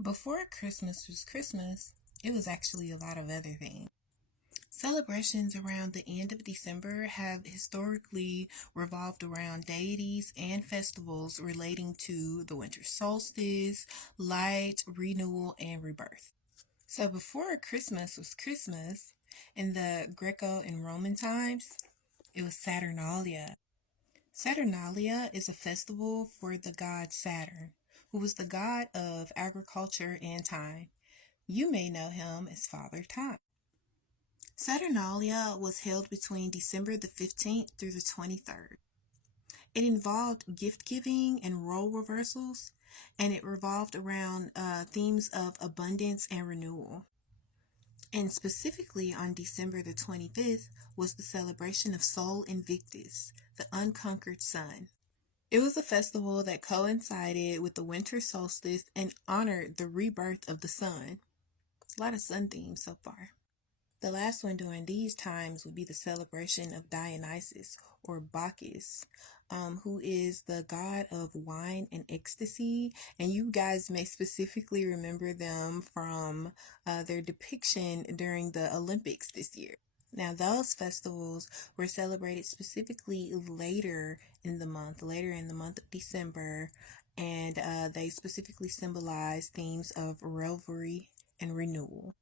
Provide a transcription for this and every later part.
Before Christmas was Christmas, it was actually a lot of other things. Celebrations around the end of December have historically revolved around deities and festivals relating to the winter solstice, light, renewal, and rebirth. So before Christmas was Christmas, in the Greco and Roman times, it was Saturnalia. Saturnalia is a festival for the god Saturn, who was the god of agriculture and time. You may know him as Father Time. Saturnalia was held between December the 15th through the 23rd. It involved gift giving and role reversals, and it revolved around themes of abundance and renewal. And specifically on December the 25th was the celebration of Sol Invictus, the unconquered sun. It was a festival that coincided with the winter solstice and honored the rebirth of the sun. A lot of sun themes so far. The last one during these times would be the celebration of Dionysus or Bacchus, who is the god of wine and ecstasy. And you guys may specifically remember them from their depiction during the Olympics this year. Now, those festivals were celebrated specifically later in the month of December, and they specifically symbolize themes of revelry and renewal.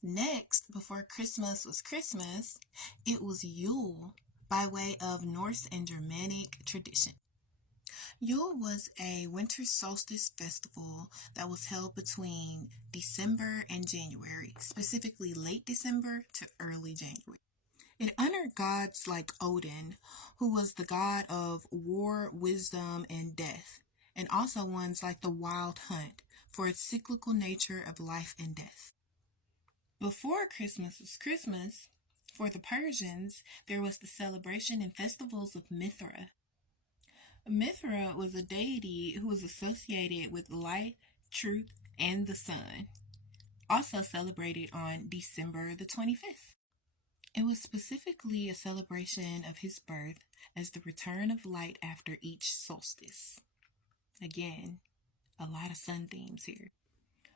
Next, before Christmas was Christmas, it was Yule by way of Norse and Germanic tradition. Yule was a winter solstice festival that was held between December and January, specifically late December to early January. It honored gods like Odin, who was the god of war, wisdom, and death, and also ones like the wild hunt for its cyclical nature of life and death. Before Christmas was Christmas, for the Persians, there was the celebration and festivals of Mithra. Mithra was a deity who was associated with light, truth, and the sun, also celebrated on December the 25th. It was specifically a celebration of his birth as the return of light after each solstice. Again, a lot of sun themes here.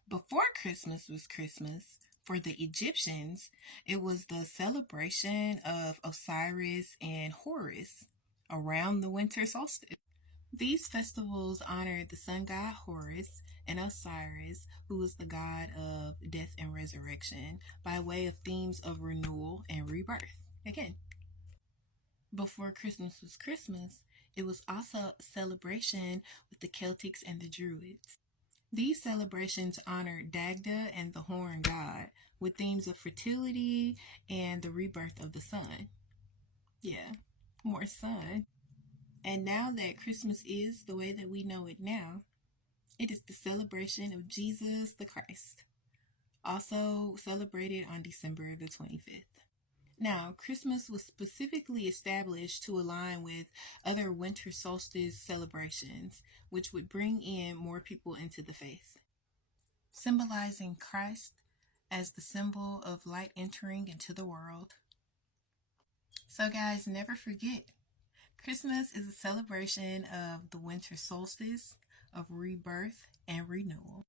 Before Christmas was Christmas, for the Egyptians, it was the celebration of Osiris and Horus around the winter solstice. These festivals honored the sun god Horus and Osiris, who was the god of death and resurrection, by way of themes of renewal and rebirth. Again, before Christmas was Christmas, it was also a celebration with the Celtics and the Druids. These celebrations honored Dagda and the Horn god with themes of fertility and the rebirth of the sun. Yeah, more sun. And now that Christmas is the way that we know it now, it is the celebration of Jesus the Christ, also celebrated on December the 25th. Now, Christmas was specifically established to align with other winter solstice celebrations, which would bring in more people into the faith, symbolizing Christ as the symbol of light entering into the world. So, guys, never forget, Christmas is a celebration of the winter solstice, of rebirth and renewal.